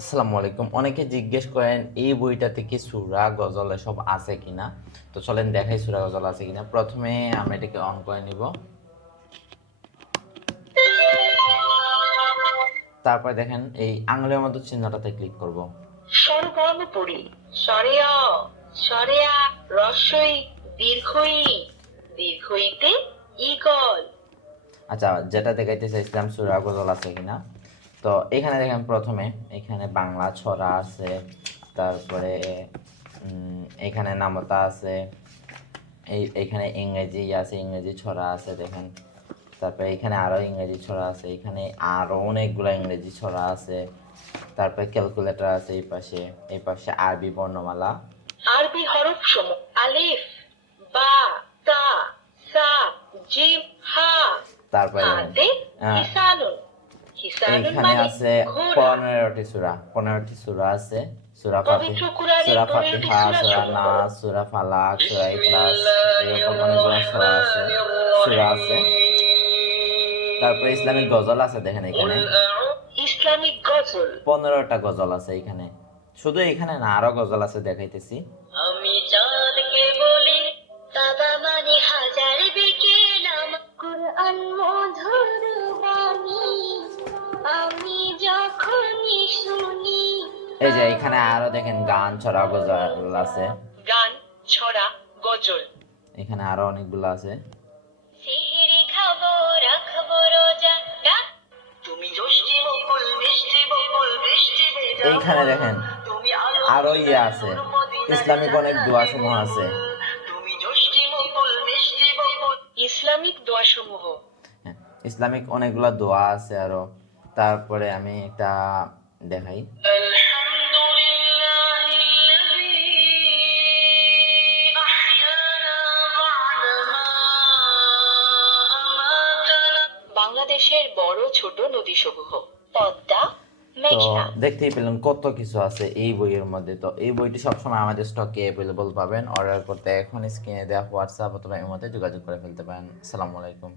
আসসালামু আলাইকুম। অনেকে জিজ্ঞেস করেন এই বইটাতে কি সূরা গজল এসব আছে কিনা। তো চলেন দেখাই সূরা গজল আছে কিনা। প্রথমে আমরা এটাকে অন করে নিব, তারপর দেখেন এই আঙুলের মতো চিহ্নটাতে ক্লিক করব। স্বরবর্ণ পড়ি। স্বরে অ, স্বরে আ, রস্বই, দীর্ঘই, দীর্ঘইতে ইগল। আচ্ছা, যেটা দেখাইতে চাইছিলাম সূরা গজল আছে কিনা। তো এখানে দেখেন প্রথমে এখানে বাংলা ছড়া আছে, তারপরে এখানে নামতা আছে, এইখানে ইংরেজি আছে, ইংরেজি ছড়া আছে দেখেন। তারপরে এখানে আরো ইংরেজি ছড়া আছে, এখানে আরো অনেকগুলো ইংরেজি ছড়া আছে। তারপরে ক্যালকুলেটর আছে এই পাশে আরবি বর্ণমালা। আরবি হরফ সমূহ আলিফ, বা, তা, সা, জিম, হা। তারপরে হাতে হিসানুন। হিসানুন এইখানে মানে আছে ঘোড়া। 15টি সূরা আছে। সূরা পবিত্র কোরআনের সূরা 15টি ফাতিহা, সূরা সূরা সমূহ। নাস, সূরা ফালাক, সূরা ইখলাস, এরকম অনেকগুলো সূরা আছে। তারপরে ইসলামিক গজল আছে দেখেন এখানে ইসলামিক গজল। 15টা গজল আছে এখানে। শুধু এখানে না, আরো গজল আছে দেখাইতেছি। আমি চাঁদকে বলি বাবা মানে হাজার বিকেলাম কুরআন মধুর বাণী আমি যখনই শুনি। এই যে এখানে আরো দেখেন গান ছড়া গজল আছে, গান, ছড়া, গজল। এখানে আরো অনেকগুলো আছে। সিহিরি খাবো রাখবো রোজা ডাক তুমি যষ্টি বকুল মিষ্টি বকুল বৃষ্টি ভেজা এইখানে দেখেন তুমি আরো আছে, ইসলামিক অনেক দোয়া সমূহ আছে। তুমি যষ্টি বকুল মিষ্টি বকুল। ইসলামিক দোয়া সমূহ। হ্যাঁ, ইসলামিক অনেকগুলা দোয়া আছে আরো। তারপরে আমি একটা দেখাই। বাংলাদেশের বড় ছোট নদী সমূহ পদ্মা, তো মেঘনা। দেখতেই পেলেন কত কিছু আছে এই বইয়ের মধ্যে। তো এই বইটি সবসময় আমাদের স্টকে অ্যাভেলেবল পাবেন। অর্ডার করতে এখন স্ক্রিনে দেওয়া হোয়াটসঅ্যাপ অথবা এর মধ্যে যোগাযোগ করে ফেলতে পারেন। আসসালামু আলাইকুম।